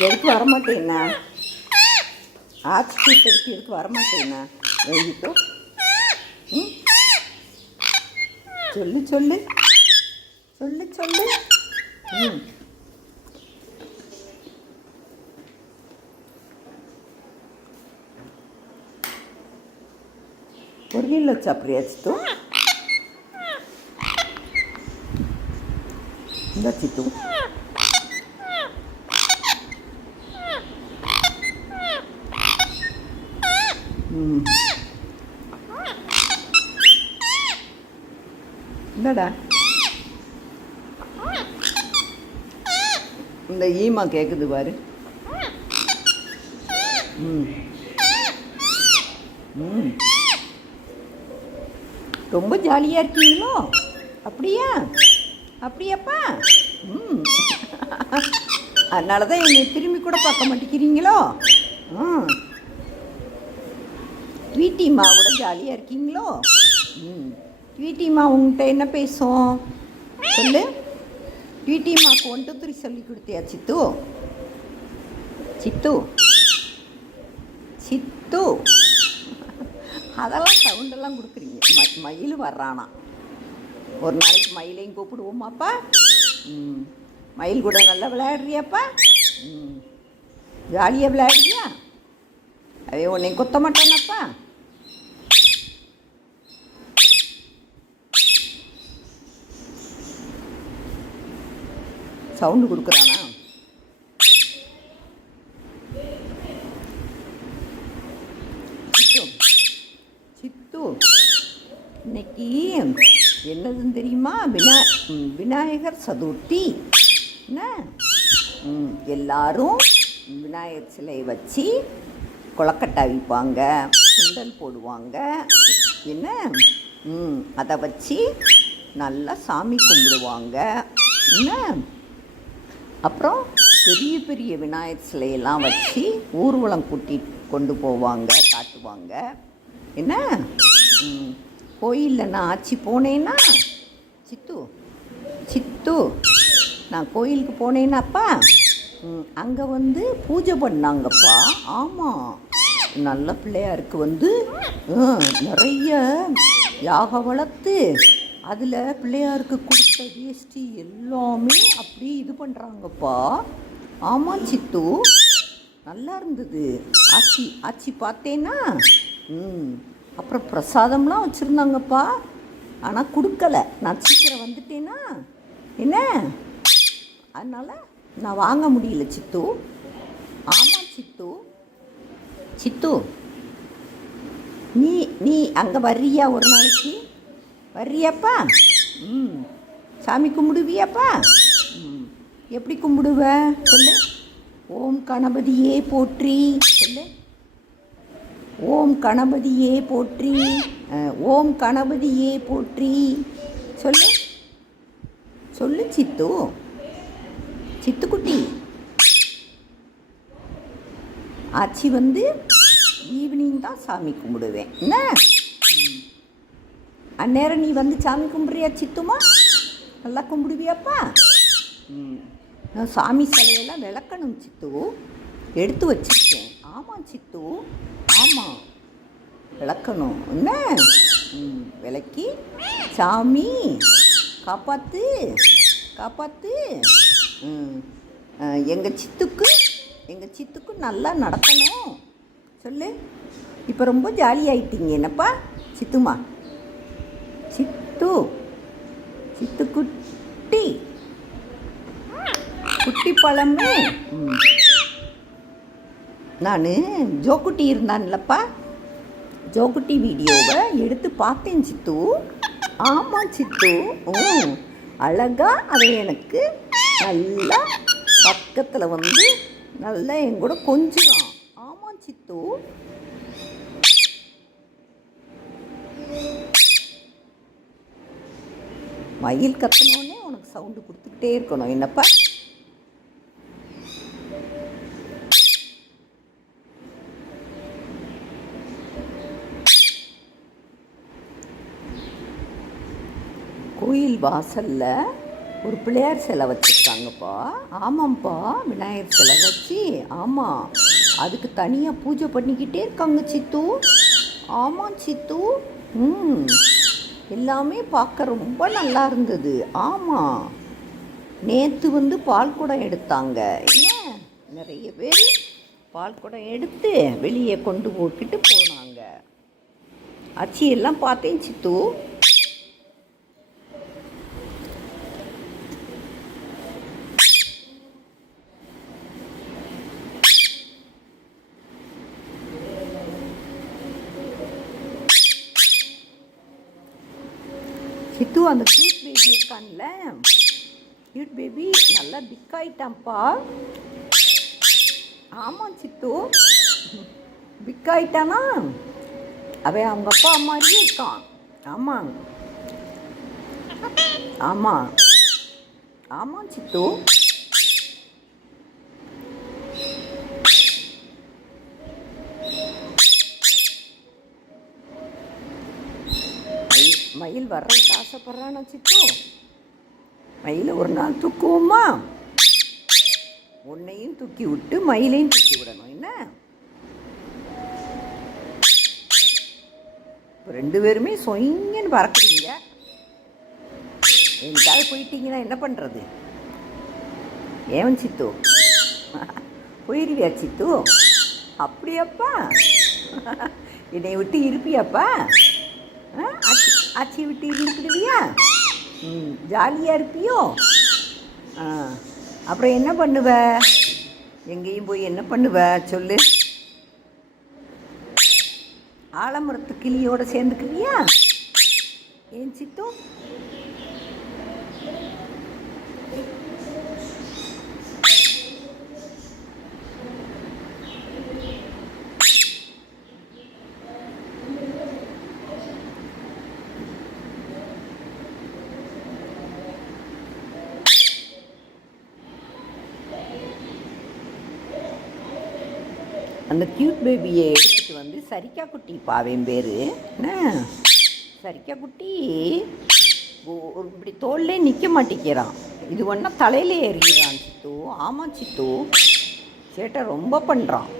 எதுக்கு வரமாட்டேன்னா ஆச்சு எடுத்து எதுக்கு வரமாட்டேன்னா வைகிட்டோ ம்? சொல்லு சொல்லு. சொல்லு சொல்லு. ம். Грилляться прецту. Да циту. என்னடா இந்த ஈமா கேட்குது பாரு ம் ம் ரொம்ப ஜாலியாக இருக்கீங்களோ? அப்படியா? அப்படியாப்பா? ம். அதனால தான் என்னை திரும்பி கூட பார்க்க மாட்டேங்கிறீங்களோ? ம். வீட்டிம்மா கூட ஜாலியாக இருக்கீங்களோ? ம். வீட்டிம்மா உங்கள்கிட்ட என்ன பேசும் சொல்லு. வீட்டிம்மாக்கு ஒன் டூ த்ரீ சொல்லி கொடுத்தியா சித்து? சித்து. சித்து. அதெல்லாம் சவுண்டெல்லாம் கொடுக்குறீங்க. ம மயில் வர்றானா. ஒரு நாளைக்கு மயிலையும் கூப்பிடுவோமாப்பா. ம். மயில் கூட நல்லா விளையாடுறியாப்பா. ம். ஜாலியாக விளையாடுறியா? அதே உன்னை குத்த மாட்டானாப்பா. சவுண்டு கொடுக்குறானா சித்து சித்து இன்னைக்கு என்னதுன்னு தெரியுமா? வினா விநாயகர் சதுர்த்தி. என்ன? எல்லாரும் விநாயகர் சிலையை வச்சு கொழக்கட்டை விற்பாங்க சுண்டல் போடுவாங்க. என்ன? அதை வச்சு நல்லா சாமி கும்பிடுவாங்க. என்ன? அப்புறம் பெரிய பெரிய விநாயகர் சிலையெல்லாம் வச்சு ஊர்வலம் கூட்டி கொண்டு போவாங்க காட்டுவாங்க. என்ன? ம், கோயிலில் நான் ஆச்சி போனேன்னா சித்து சித்து நான் கோயிலுக்கு போனேன்னாப்பா அங்கே வந்து பூஜை பண்ணாங்கப்பா. ஆமாம் நல்ல பிள்ளையாருக்கு வந்து நிறைய யாக வளர்த்து அதில் பிள்ளையாருக்கு கொடுத்த வேஷ்டி எல்லாமே அப்படி இது பண்ணுறாங்கப்பா ஆமாம் சித்து நல்லா இருந்தது. ஆச்சி ஆச்சி பார்த்தேன்னா ம் அப்புறம் பிரசாதம்லாம் வச்சுருந்தாங்கப்பா. ஆனால் கொடுக்கல. நான் சீக்கிரம் வந்துட்டேனா? என்ன? அதனால் நான் வாங்க முடியல சித்து. ஆமாம் சித்து. சித்து நீ நீ அங்கே வர்றியா ஒரு நாளைக்கு? வர்றியாப்பா? ம். சாமி கும்பிடுவியாப்பா? ம். எப்படி கும்பிடுவ? சொல்லு. ஓம் கணபதியே போற்றி. சொல்லு. ஓம் கணபதியே போற்றி. ஓம் கணபதியே போற்றி. சொல்லு. சொல்லு சித்து. சித்துக்குட்டி. ஆச்சி வந்து ஈவினிங் தான் சாமி கும்பிடுவேன். என்ன. அந்நேரம் நீ வந்து சாமி கும்பிட்றியா சித்துமா? நல்லா கும்பிடுவியாப்பா? நான் சாமி சிலையெல்லாம் விளக்கணும் சித்து. எடுத்து வச்சிருக்கேன். ஆமாம் சித்து. ஆமாம் விளக்கணும். என்ன? விளக்கி. சாமி காப்பாத்து காப்பாத்து. எங்கள் சித்துக்கு எங்கள் சித்துக்கு நல்லா நடக்கணும். சொல்லு. இப்போ ரொம்ப ஜாலியாயிட்டீங்க என்னப்பா? சித்துமா? சித்து. சித்துக்குட்டி குட்டி. பழமே. நான் ஜோக்குட்டி இருந்தான்லப்பா. ஜோக்குட்டி வீடியோவை எடுத்து பார்த்தேன் சித்து. ஆமாம் சித்து. ஓ அழகா அதை எனக்கு நல்லா பக்கத்தில் வந்து நல்லா என் கூட கொஞ்சம் ஆமாம் சித்து. மயில் கத்தனோடனே உனக்கு சவுண்டு கொடுத்துக்கிட்டே இருக்கணும். என்னப்பா? கோயில் வாசலில் ஒரு பிள்ளையார் சிலை வச்சுருக்காங்கப்பா. ஆமாம்ப்பா விநாயகர் சிலை வச்சு. ஆமாம் அதுக்கு தனியாக பூஜை பண்ணிக்கிட்டே இருக்காங்க சித்து. ஆமாம் சித்து. ம் எல்லாமே பார்க்க ரொம்ப நல்லா இருந்தது. ஆமாம் நேற்று வந்து பால் குடம் எடுத்தாங்க. என்ன? நிறைய பேர் பால் குடம் எடுத்து வெளியே கொண்டு போய்கிட்டு போனாங்க. அச்சி எல்லாம் பார்த்தேன் சித்து. சித்து அந்த கியூட் பேபி இருக்கான்ல. கியூட் பேபி நல்லா பிக் ஆயிட்டான்ப்பா. ஆமாம் சித்து. பிக் ஆயிட்டானா? அவன் அவங்க அப்பா மாதிரியே இருக்கான். ஆமாம் ஆமாம் ஆமாம் சித்து. மயில் வர்றதுக்கு ஆசைப்பட்றானா சித்து மயிலை ஒரு நாள் தூக்குவோமா? உன்னையும் தூக்கி விட்டு மயிலையும் தூக்கி விடணும். என்ன? ரெண்டு பேருமே சொயிங்கன்னு பறக்குறீங்க. எனக்காக போயிட்டீங்கன்னா என்ன பண்ணுறது ஏவன் சித்து? போயிருவியா சித்து? அப்படியாப்பா? என்னை விட்டு இருப்பியாப்பா? ஆ, ஆச்சி விட்டு இருந்துக்கிடுவியா ம் ஜாலியாக இருப்பியோ? ஆ அப்புறம் என்ன பண்ணுவ? எங்கேயும் போய் என்ன பண்ணுவ? சொல்லு. ஆலமரத்து கிளியோடு சேர்ந்துக்குவியா? ஏன் சித்து? அந்த க்யூட் பேபியை எடுத்துகிட்டு வந்து சரிக்கா குட்டி பாவேன் பேர். என்ன? சரிக்கா குட்டி ஒரு இப்படி தோல்லே நிற்க மாட்டேங்கிறான். இது ஒன்றா தலையில ஏறிக்கிறான் சித்து. ஆமாம் சித்து. சேட்டை ரொம்ப பண்ணுறான்